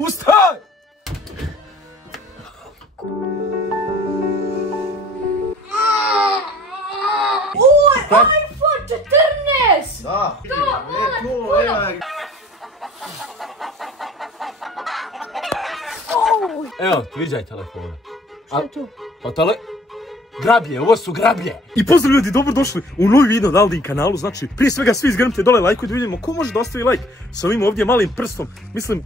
Ustaj! iPhone 14! Da, Evo, viđaj telefona. Šta je to? Pa grablje, ovo su grablje. I pozdrav ljudi, dobrodošli u novi video na Aldin kanalu. Znači, prije svega svi zgrnite dole lajku da vidimo ko može da ostavi lajk sa ovim ovdje malim prstom. Mislim,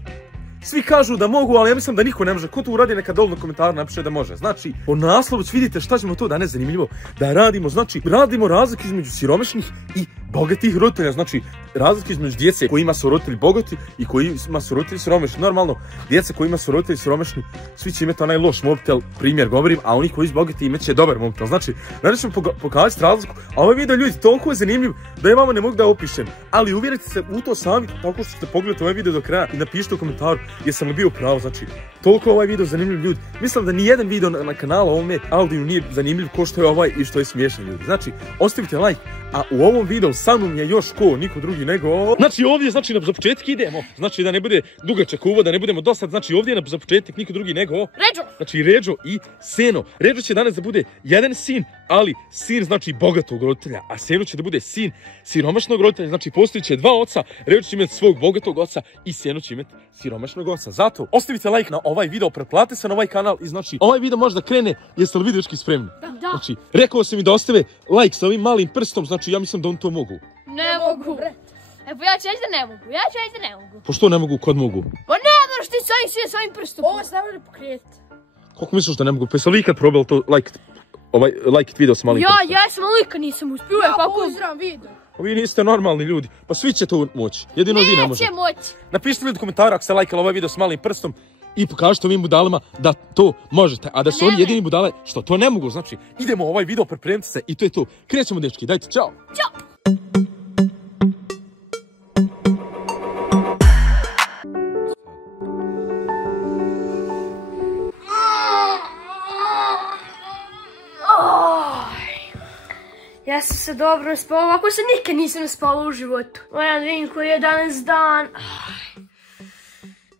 svi kažu da mogu, ali ja mislim da niko ne može. Ko to uradi, neka dole na komentaru napiše da može. Znači, po naslovu vidite šta ćemo to danas zanimljivo da radimo. Znači, radimo razlike između siromašnih i bogatih roditelja. Znači, razlike između djece kojima su roditelji bogati i kojima su roditelji siromašni. Normalno, djece kojima su roditelji siromašni, svi će imati onaj loš mobitel, primjer govorim, a oni koji su bogati imat će dobar mobitel. Znači, danas ćemo pokazati razliku, a ovaj video ljudi toliko je zanimljiv da ja vama ne mogu da opišem. Ali uvjerite se u to sami tako što ćete pogledati ovaj video do kraja i napišite u komentaru jesam li bio pravo. Znači, toliko ovaj video zanimljiv ljudi. Mislim da nijedan video na kanalu ovome Aldinu nije zanimljiv ko što je ovaj i što je smiješan ljudi. Znači, ostavite like, a u ovom videu sa mnom je još ko, niko drugi nego... Znači ovdje, znači za početak idemo, znači da ne bude dugačak uvod, da ne budemo dosad, znači ovdje za početak niko drugi nego... Ređo! Znači Ređo i Seno. Ređo će danas da bude jedan sin, ali sin znači bogatog roditelja, a Seno će da bude sin siromašnog roditelja, znači postoji će dva oca, Ređo će imati svog bogatog oca i Seno će imati siromašnog oca. Zato ostavite like na ovaj video, pretplate se na ovaj kanal i znači ovaj video može da krene, jeste li videočki spremni? Da. Znači, rekao sam mi da ostave like sa ovim malim prstom, znači ja mislim da on to mogu. Ne mogu. Evo ja ću reći da ne mogu, Po što ne mogu, kod mogu? Pa ne moraš ti s ovim prstom. Ovo se ne može pokrijeti. Kako misliš da ne mogu? Pa jesi li ikad probali to like video sa malim prstom? Ja sam likad nisam uspio. Ja pozdrav video. Pa vi niste normalni ljudi, pa svi će to moći, jedino vi ne možete. Neće moći. Napišite mi u komentaru ako ste lajkali ovaj video s malim prstom i pokažite ovim budalima da to možete, a da su oni jedini budale što to ne mogu. Znači, idemo ovaj video, pripremite se i to je to. Krećemo dečki, dajte, čao! Ćao! Ja sam se dobro spala, ovako se nikad nisam spala u životu. Ja vidim koji je danas dan.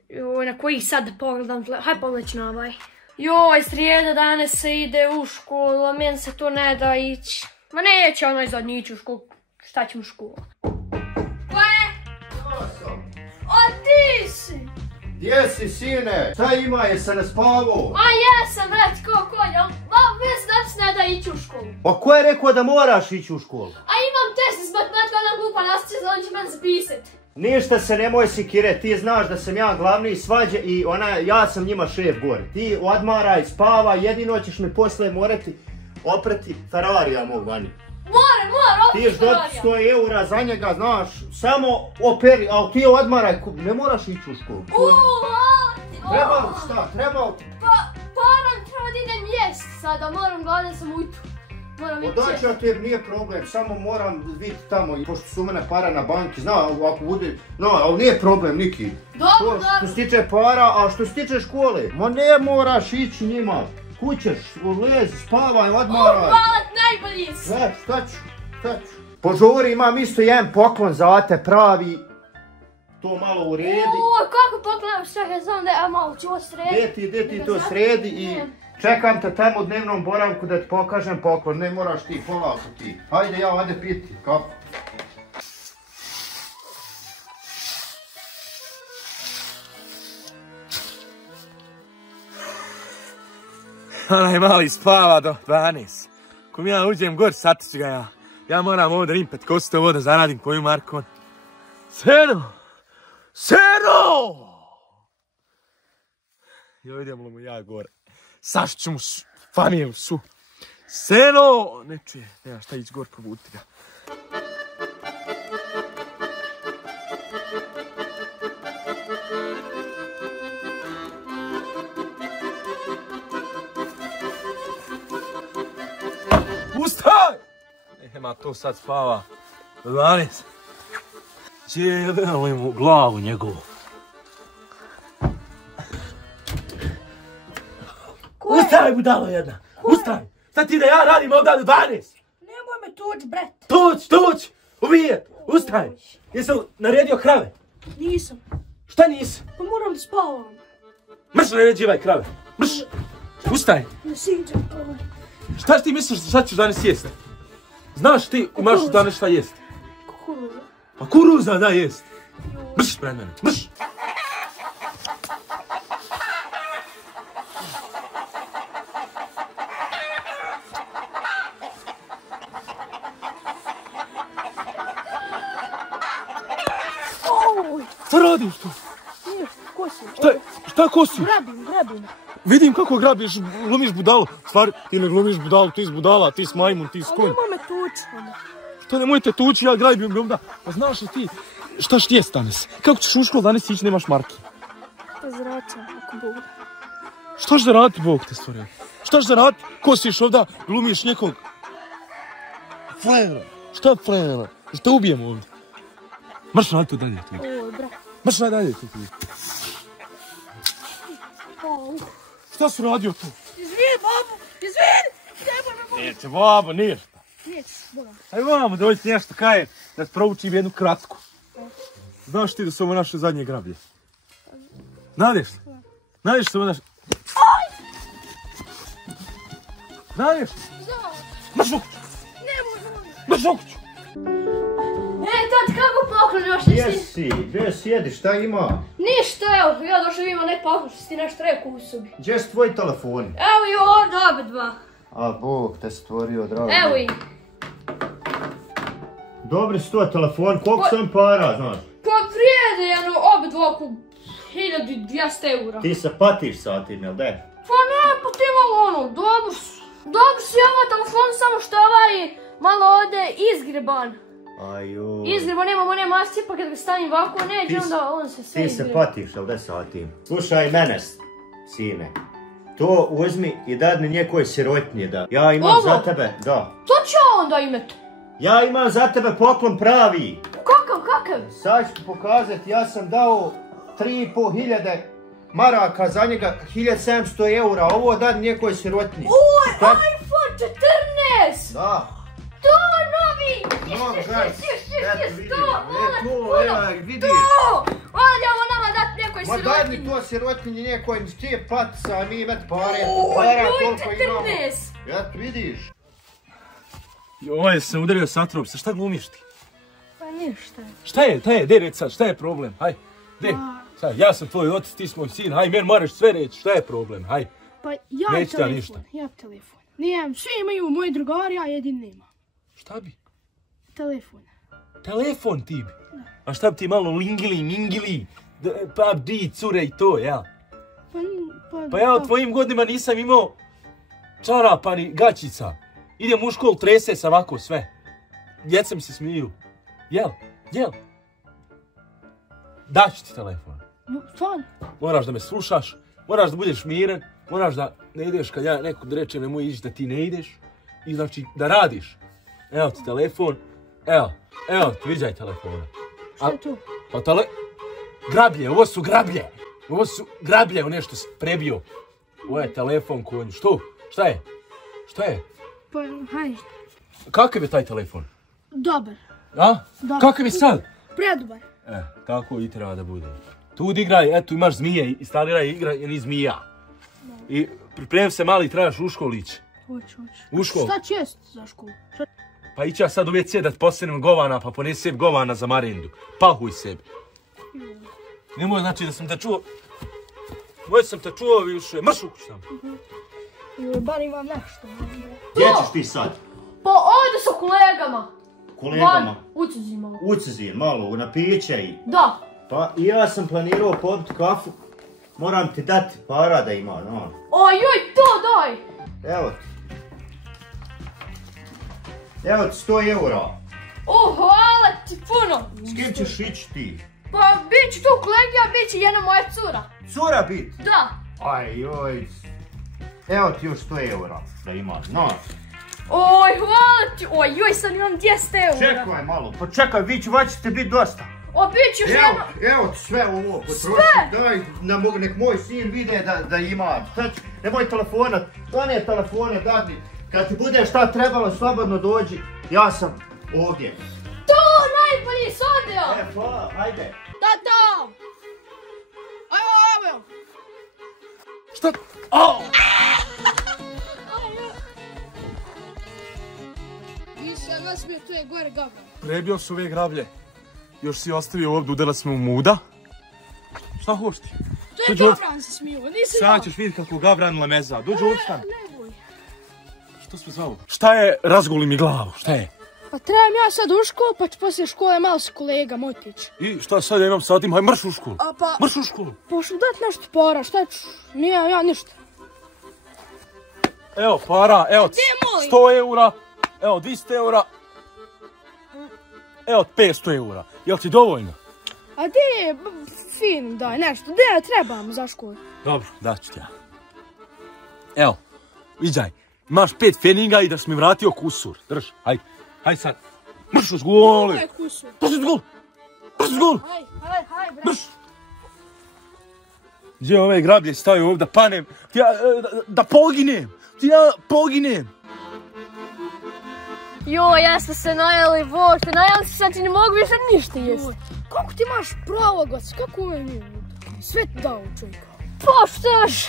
Joj, na koji sad da pogledam, hajde pogledać na ovaj. Joj, srijeda danas se ide u školu, a meni se to ne da ići. Ma neće onaj zadnji ići u školu, šta ćemo u školu? Ko je? A ti si? Gdje si, sine? Šta ima, jesi ne spavao? A jesam, već, ko je? Već danas ne da ići u školu. Pa ko je rekao da moraš ići u školu? A imam test iz matematika, ona glupa nastavlja, on će meni zapisat. Ništa se nemoj sikire, ti znaš da sam ja glavni svađe i ja sam njima šef gore. Ti odmaraj, spavaj, jedino ćeš me posle morati oprati Ferrarija mog vani. Mora, ti ješ dobiti 100 eura za njega, znaš, samo operi, ali ti odmaraj, ne moraš ići u školu. Treba li šta, treba li? Treba da idem jest sada, moram gledati sam ujutru. Odaći ja tebi nije problem, samo moram vidjeti tamo, pošto su u mene para na banki, zna, ako bude, no, ali nije problem neki. Dobro. Što se tiče para, a što se tiče škole, ma ne moraš ići njima, kućeš, ulezi, spavaj, odmaraj. Hvala, najbolji si. Šta ću? Požuri, imam isto jedan poklon za te, pravi, to malo uredi. Kako poklon, šta je znam da ja malo ću ovo sredi. Gdje ti to sredi i... Čekam te tamo u dnevnom boravku da ti pokažem poklon, ne moraš ti, polako ti. Hajde ja ovdje piti, kapu. Onaj mali spava do 12. Kom ja uđem gor, satiću ga ja. Ja moram ovdje rimpet kostu ovo da zaradim koju Markon. Seno! Jo, idem li mu ja gore. Sašću mu familiju su. Seno! Ne čuje, nema šta ići gor, probuti ga. Ustaj! Nema to sad spava. 12. Jebeli mu glavu njegovu. Ustaj, budalo jedna! Ustaj! Sad ti da ja radim ovdje do 12! Nemoj me tuć, bret! Tuć! Uvijet! Ustaj! Jesam naredio krave? Nisam. Šta nisi? Pa moram da spavam. Mrš, ne neđivaj krave. Mrš. Ustaj. Ne siđam. Šta ti misliš šta ćeš danas jesti? Znaš ti imaš danas šta jesti? Kukuruza. Pa kuruza da jest. Mrš pred mene, mrš. Šta radiš tu? Šta kosi? Grabim. Vidim kako grabiš, glumiš budalu. Stvari, ti ne glumiš budalu, ti si budala, ti si majmun, ti si konj. Nema me tući. Šta nemojte tući, ja grabim gromda. Pa znaš li ti, šta ćeš jest danas? Kako ćeš u školu danas ići, nemaš marki? Pa zračam, ako Bog da. Šta ćeš da raditi, Bog te stvorio? Šta ćeš da raditi? Kosiš ovdje, glumiš nekog... Frajera. Šta frajera? Šta ubijemo ovdje? Marš radi tu dalje. Oj, brat. Marš radi dalje tu. Šta si radio tu? Izvini, babo, izvini! Neće, babo, ništa. Neće, Boga. Aj vamo, dođi nešto kaje, da ti proučim jednu kratku. Znaš ti da su ovo naše zadnje grablje? Nadješ li? Nadješ li ovo naše... Nadješ li? Mrš u kuću! Mrš u kuću! Tati, kako poklon još nisi? Jesi, gdje sjedi, šta ima? Ništa, evo, ja došao imam nek poklon što si ti nešto rekao u sobi. Gdje su tvoji telefoni? Evo i ovdje oba dva. A Bog te stvorio, drago. Evo i. Dobri su to telefon, koliko sam para, znaš? Pa vrijede, oba dva oko 1200 eura. Ti se patiš sa tim, jel de? Pa ne, pa ti malo dobro su. Dobro su i ovaj telefon, samo što ovaj malo ovdje izgreban. Ajoj. Izgrebo, nemam one masce, pa kad ga stavim ovako neđe, onda on se sve Ti izgreba. se patiš, jel de sa tim? Slušaj mene, sine. To uzmi i dadni njekoj sirotnji da. Ja imam Ovo? za tebe, da. To će onda imet. Ja imam za tebe poklon pravi. Kakav? Sad ću ti pokazati, ja sam dao 3.500 maraka za njega, 1700 eura. Ovo dadni njekoj sirotnji. Oj, iPhone 14! Da. To novi! No, Jes, to, vidiš. to! Onda ćemo nama dati nekoj Ma daj mi sirotinji. to sirotinji njekoj, ti je patica, a mi imet pare, Oj, para joj, koliko imamo. 14! Eto, vidiš. Joj, sam udario satrop, sa šta glumiš ti? Pa ništa. Šta je, de reći sad, šta je problem, haj, de, sad, ja sam tvoj otac, ti si moj sin, haj, meni moraš sve reći, šta je problem, haj. Pa ja Neću ja ništa. telefon. Nijem, svi imaju moji drugari, ja jedin nema. Šta bi? Telefon. Telefon ti bi? A šta bi ti malo lingili, mingili, pa di, cure i to, jel? Pa ja u tvojim godinama nisam imao čarapa ni gaćica. Idem u školu, trese se ovako sve. Djeca mi se smiju. Jel? Daću ti telefon. Stvarno? Moraš da me slušaš, moraš da budeš miran, moraš da ne ideš kad ja nekom rečem nemoj ići da ti ne ideš. I znači da radiš. Evo ti telefon, evo ti viđaj telefona. Šta je to? Pa grablje, ovo su grablje, nešto si prebio. Ovo je telefon konju, što? Šta je? Pa, haj. Kakav je taj telefon? Dobar. A? Dobar. Kakav je sad? Predobar. Tako i treba da bude. Tu igraj, eto imaš zmije, instaliraj igra ili zmija. I pripremi se mali, trebaš u školu ići. Hoću. U školu? Šta će jest za školu? Pa ići ja sad u WC da ti postanem govana, pa ponesi sebi govana za marendu. Pahuj sebi. Nemoj znači da sam te čuo. Moj sam te čuo više. Mrš u kuću sam. Joj, bar imam nešto. Gdje ćeš ti sad? Pa ovdje sa kolegama. Kolegama? Ucizimamo. Ucizim, malo, na piće i... Da. Pa i ja sam planirao popiti kafu. Moram ti dati para da ima, no. Ojoj, to daj. Evo ti. Evo ti 100 eura. O, hvala ti puno. S kim ćeš ići ti? Pa bit ću tu kolegija, bit će jedna moja cura. Cura bit? Da. Ajoj. Evo ti još 100 eura da imaš, no. Oj, hvala ti. Ojoj, sad imam 200 eura. Čekaj malo, pa čekaj, vi ćete biti dosta. O, bit ću još jedno. Evo ti sve ovo potroši. Sve? Daj, nek moj sin vide da ima. Nemoj telefona, done telefone, dadni. Kad ti bude šta trebalo, slobodno dođi. Ja sam ovdje. To najbolji sodio. Pa, hajde. Tato. Šta? Au! Nisam nasmio, tu je gore gavran. Prebio su ove grablje. Još si ostavio ovdje, udala smo u muda. Šta hoćeš ti? To je gavran se smio, nisam ja. Sad ćeš vidjeti kako gavran lemeza. Dođi ovdje šta? Nemoj. Što smo zvao? Šta je, razguli mi glavu, šta je? Pa trebam ja sad u školu, pa ću poslije škole malo s kolega Motić. I šta sad ja imam satim, haj mrš u školu. A pa... Mrš u školu. Pošli dat nešto para, šta ću? Nije ja ništa. Evo para, evo Gdje je moj? 100 eura, evo 200 eura, evo 500 eura. Jel ti dovoljno? A gdje je, fin daj nešto, gdje trebam za školu? Dobro, daću ti ja. Evo, viđaj, imaš 5 feninga i da si mi vratio kusur. Drž, hajde, hajde sad. Mrš u školu. Ovo je kusur. Mrš u školu. Mrš u školu. Haj, bre. Mrš. Gdje ove grablje stavio ovdje da panem, da poginem. Ja poginem. Joj, ja sam se najeli, Bošte, najeli se, sad ti ne mogu više ništa jesti. Kako ti imaš pravo, goc, kako me nije? Sve ti dao čovjeka. Pa štaš?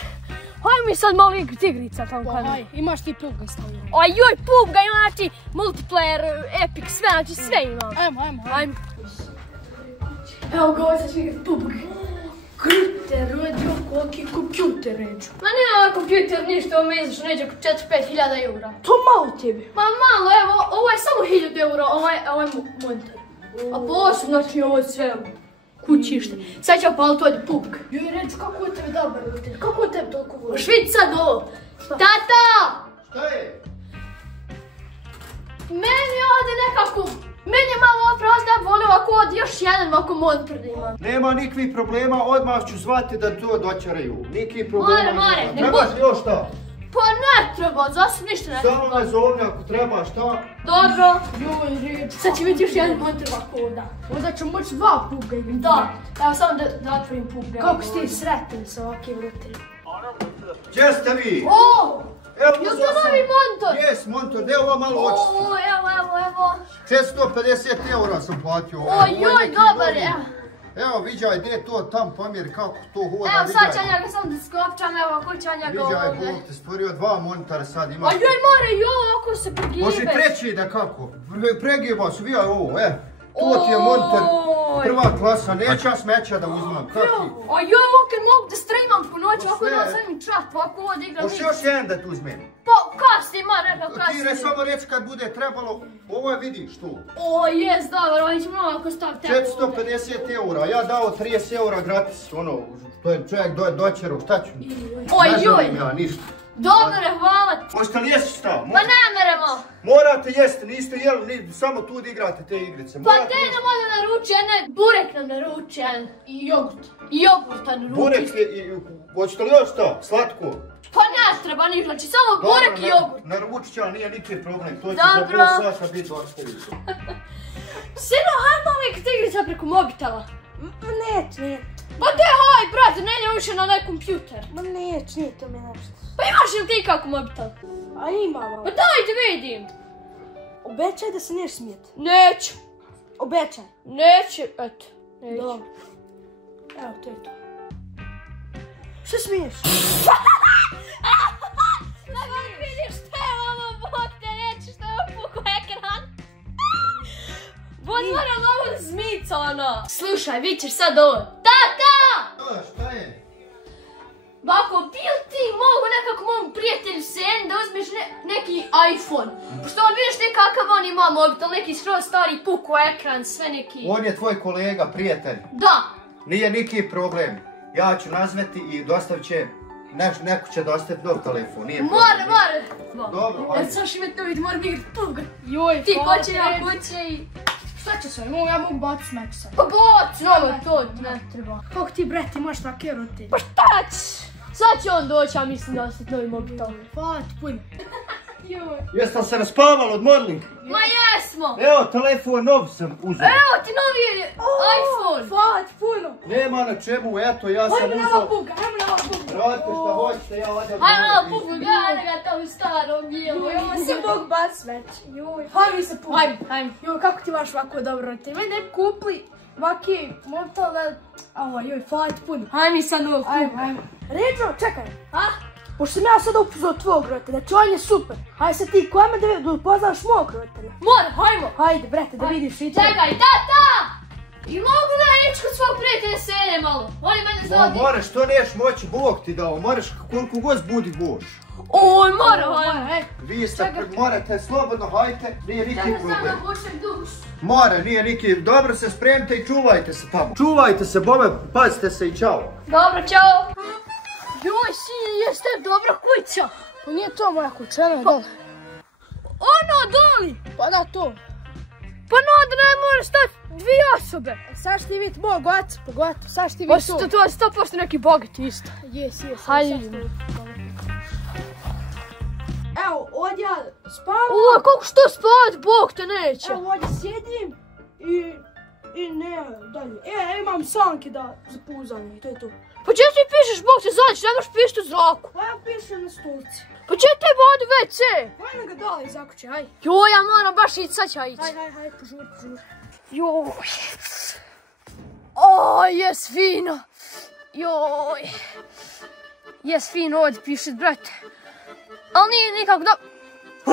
Hajde mi sad malo igrati igrica tamo Pa kad... haj, imaš ti PUBG stavio. Aj joj, PUBG ima, znači, multiplayer, epic, sve, znači sve imam. Ajmo. Evo ga, ovo sad ću igrati PUBG. Krute, radio, koliki kompjuter ređu. Ma nema kompjuter ništa, ovo me izašlo neđe oko 4-5 hiljada eura. To malo tebi. Ma malo, evo, ovo je samo 1000 eura, ovo je monitor. A posebno, znači, ovo je sve kućište. Sad ću opaliti ovdje PUBG. Joj, ređu, kako je tebe dobar roditelj? Kako je tebe toliko voli? Moš vidjeti sad ovo. Tata! Šta je? Meni ovdje nekako, meni je malo oprost da volim ovako ovdje još jedan ovako monitor da imam. Nema nikakvih problema, odmah ću zvati da to dočaraju. Nikakvih problema. More, nema. ne Trebaš bud- li još šta? Pa ne treba, zasad ništa ne Samo me treba. zovne ako treba šta. Dobro. Joj, ređu. Sad će biti još jedan monitor ovako ovdje. Onda ću moći 2 PUBG igrati. Da, evo samo da otvorim PUBG. Kako si ti sretan sa ovakvim roditeljima? Gdje ste vi? O! Evo, Jel to novi monitor? Jes, monitor, gdje ovo malo očiti? O, evo. 450 eura sam platio. O, joj, dobar je. Evo, viđaj, gdje je to tam pomjer, kako to hoda, Evo sad ću ja ga samo da skopčam, evo kuća njega Viđaj, ovdje. Bog te stvorio 2 monitora sad A imaš. joj, more, joj, ako se pregibe. Može treći da kako? Pregiba su, vijaj ovo, To ti je monitor, prva klasa, neću ja smeća da uzmam, kako ti? A joj, ovo kad mogu da streamam po noći, ovako sve. da sam im čat, ovako ovo da igram. Hoće još jedan da ti uzmem. Pa, kas ti ima rekao, kas Ti re samo reći kad bude trebalo, ovo je vidiš tu. O, jes, dobro, oni će mnogo ako staviti. 450 eura, ja dao 30 eura gratis, ono, to je čovjek doćero, šta ću? Oj, Ne joj. želim ja ništa. Dobro, hvala ti. Možete li jesti šta? Pa ne meremo. Morate jesti, niste jeli, samo tu da igrate te igrice. Pa te nam onda naručen, burek nam naručen. I jogurt. I jogurta naručen. Burek je, hoćete li još šta? Slatko? Pa ne treba ništa, znači samo burek i jogurt. Naručit ću, ali nije nikakvi problem, to će Dobro. za pol sata biti ostaviti. Sino, hajmo uvijek igrica preko mobitela. Neće. Pa te haj, brate, ne idem više na onaj kompjuter. Ma neće, nije to mi nešto. Pa imaš li ti kako mobitel? A imam. Pa daj da vidim. Obećaj da se neš smijeti. Neću. Obećaj. Neću, eto. Neću. Dobro. Evo, to je to. Što smiješ? Nego vidiš šta je ovo, Bog te neće, što je ovo puko ekran. Bod moram ovo zmica, ono. Slušaj, vi ćeš sad ovo. Tata! Šta je? Bako, bil ti mogu nekako mom prijatelju Sen da uzmeš neki iPhone? Pošto on vidiš ti kakav on ima mobitel, neki skroz stari puko ekran, sve neki... On je tvoj kolega, prijatelj. Da. Nije nikakvi problem. Ja ću nazvati i dostavit će, neko će dostaviti nov telefon, nije problem. More. Dobro, hajde. Jer saš ime to vidi, moram igrat PUBG. Joj, Ti hoće ja kuće i... Šta će se? Ja mogu baciti smeće sad. Pa boc, ovo to ne treba. Kako ti, bre, ti imaš takve roditelje? Pa šta će? Sad će on doći, ja mislim da osjeti novi mobitel. Hvala ti puno. Jeste li se raspavali, odmorili? Ma jesmo! Evo, telefon nov sam uzeo. Evo ti novi iPhone! Hvala ti puno. Nema na čemu, eto, ja sam Hajmo na uzeo. ova PUBG, hajmo na ova PUBG. Radite šta hoćete, ja odem. Hajde na PUBG, gledaj ga to u starom bijelu. Ja se mogu baciti smeće. Joj, hajmo mi se PUBG. Hajde. Joj, kako ti imaš ovako dobro roditelje? Meni ne bi kupili ovaki mobitel da... Joj, hvala ti puno. Hajde mi sad novog Ajmo, PUBG. ajmo. Ređo, čekaj. Pošto sam ja sada upoznao tvojeg roditelja, znači on je super. Hajde se ti kome da upoznaš mog roditelja. Mora, hajmo. Hajde, brate, da vidiš i to. Čekaj, tata! I mogu da ići kod svog prijatelja Sene malo? On je mene zvodi. Moraš, to neš moći, Bog ti dao, moraš koliko god budi boš. Oj, mora, hajmo. Vi ste, morate slobodno, hajte, nije neki Čekaj, problem. samo počnem duš. Mora, nije neki, dobro se spremite i čuvajte se tamo. Čuvajte se, bome, pazite se i čao. Dobro, čao. Joj, sine, jeste dobra kuća. Pa nije to moja kuća, ono je dole. Ono, doli. Pa da, to. Pa no, da ne mora stati dvije osobe. Sad ćeš ti vidjeti mog oca, pogotovo, sad ćeš ti vidjeti to. To je 100% neki bogati isto. Jes. Hajde. Evo, ovdje ja spavam. O, koliko što spavat, Bog te neće. Evo, ovdje sjedim i ne dalje. Imam sanke da za puzanje i to je to. Pa če ti pišeš, Bog te zaći, ne možeš pišiti u zraku. Pa ja pišem na stolci. Pa če te vodi WC? Hajde ga dole iz zakuće, hajde. Joj, ja moram baš ići, sad ću ja ići. Hajde, požuri. Joj. Oj, jes fino. Joj. Jes fino ovdje pišet, brate. Ali nije nikako da...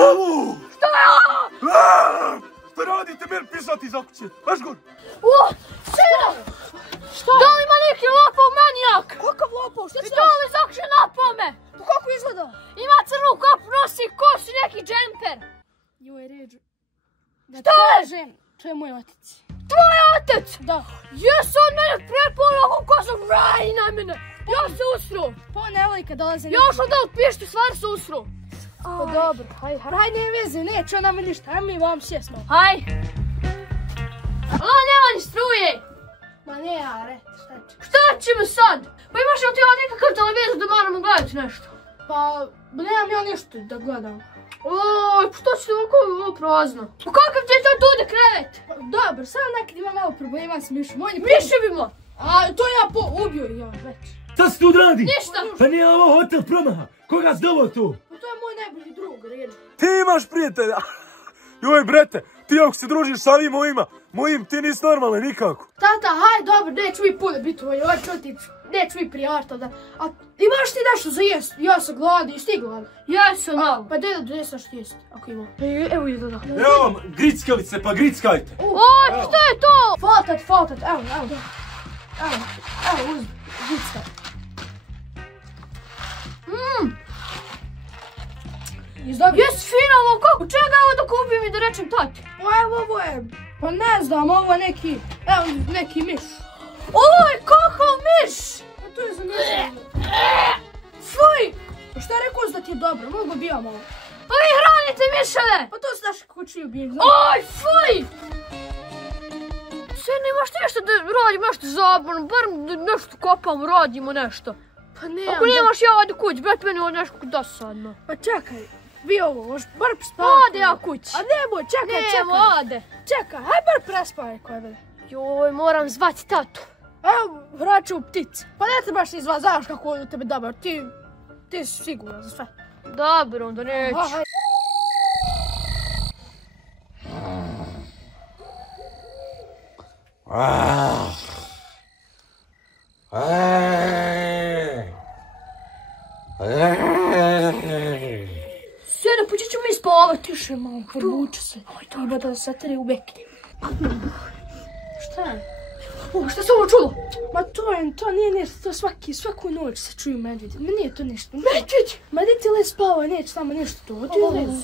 Alo! Što je ovo? Šta radite, meni pisati iz okuće? Baš gor! O, Sina! Šta? Da li ima neki lopov manijak? Kakav lopov, šta I ćeš? to li zakše napao me? Pa kako izgleda? Ima crnu kopu, nosi kosu, neki džemper. Joj, Ređo. Da Šta je? kažem, to je moj otac. Tvoj otac? Da. Jesu od mene prepolio ovom kosom, raj na mene. Ja se usro. Pa ne voli kad dolaze Ja šlo da otpišti, stvar se usro. Pa dobro, hajde, ne veze, neće on nama ništa, ajmo mi vam sjest malo. Haj. Alo, nema ni struje. Ma ne, are, šta će? Šta ćemo sad? Pa imaš li ti ovdje nekakav televizor da moramo gledati nešto? Pa, nemam ja ništa da gledam. Oj, pa što će ovako ovo prazno? Pa kakav ti je to tu da krevet? Pa, dobro, samo nekad ima malo problema s mišom. Miševimo. A to ja ubio ja već. Šta si tu odradi? Ništa. Pa nije ovo hotel promaha. Koga si doveo tu? Pa to je moj najbolji drug, Ređo. Ti imaš prijatelja. Joj, brete, ti ako se družiš sa ovim mojim, ti nisi normalan nikako. Tata, hajde, dobro, neću mi puno biti ovdje, neću mi prijaviti da... A imaš ti nešto za jest? Ja sam gladan, jesi ti gladan? Jesam malo. Pa daj da doneseš jesti, ako ima. Evo izgleda. Evo vam grickalice, pa grickajte. Oj, pa šta je to? Faltat, evo, uzmi, gricka. Jes fino ovo, kako? Čega ovo da kupim i da rečem tati? Pa evo ovo je, pa ne znam, ovo je neki miš. Oj, kakav miš! Pa to je za nešto. Fuj! Pa šta rekao da ti je dobro, mogu bi ja malo. Pa vi hranite miševe! Pa to se naši kući ubijem. Oj, fuj! Sve nemaš nešto da radimo nešto zabavno, bar nešto kopamo, radimo nešto. Pa ne, ako nemaš ja odi kuć, bret meni ovo nešto dosadno. Pa čekaj, vi ovo, možeš bar prespavati. Ode ja kuć. A nemoj, čekaj. Ode. Čekaj, haj bar prespavaj koje vele. Joj, moram zvati tatu. Evo, vraća u ptice. Pa ne trebaš ti zvati, znaš kako je u tebe dobar, ti si siguran za sve. Dobro, onda neću. Sjede, pa ćemo mi spavati. Tiše malo, prebuče se. Ima da se tere u bekni. Šta je? Šta se ovo čulo? Ma to nije nešto, to svaku noć se čuju medvjedi. Ma nije to ništa. Medvjedi? Ma di ti le spavaj, neće nama ništa to. Odi u lezu.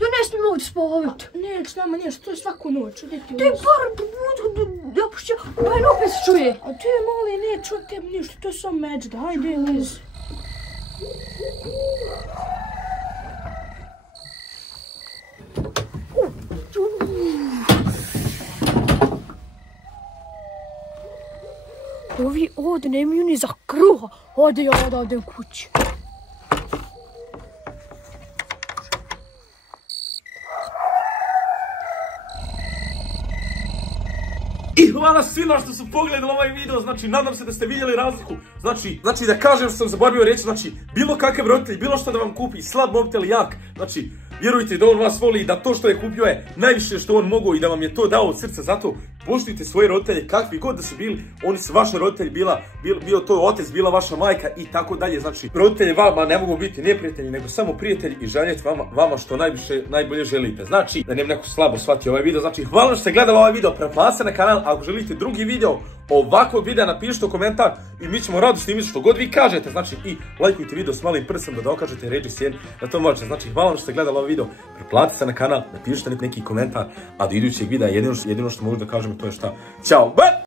Ja ne smijem ovdje spavati. Neće nama ništa, to je svaku noć. Odi ti u Ti lezu. bar ja pušća, pa je opet se čuje. A ti mali neće od tebi ništa, to je samo medvjeda. Hajde u lezu. Ovi ovdje nemaju ni za kruha. Ode ja da odem kući. I hvala svima što su pogledali ovaj video, znači nadam se da ste vidjeli razliku. Znači da kažem što sam zaboravio reći, znači bilo kakav roditelj, bilo što da vam kupi, slab mobitel jak, znači vjerujte da on vas voli i da to što je kupio je najviše što on mogao i da vam je to dao od srca, zato poštujte svoje roditelje, kakvi god da su bili, oni su vaši roditelji, bio to otac, bila vaša majka i tako dalje. Znači, roditelji vama ne mogu biti neprijatelji, nego samo prijatelji i željeti vama što najbolje želite. Znači, da ne bi neko slabo shvatio ovaj video, znači, hvala što ste gledali ovaj video, pretplatite na kanal, ako želite drugi video ovakvog videa, napišite u komentar i mi ćemo rado snimiti što god vi kažete, znači, i lajkujte video s malim prstom da dokažete Ređi Sjen da to možete. Znači, hvala što ste gledali ovaj video, pretplatite se na kanal, napišite neki komentar, a do idućeg videa jedino što mogu da kažem to je šta. Ćao, bye!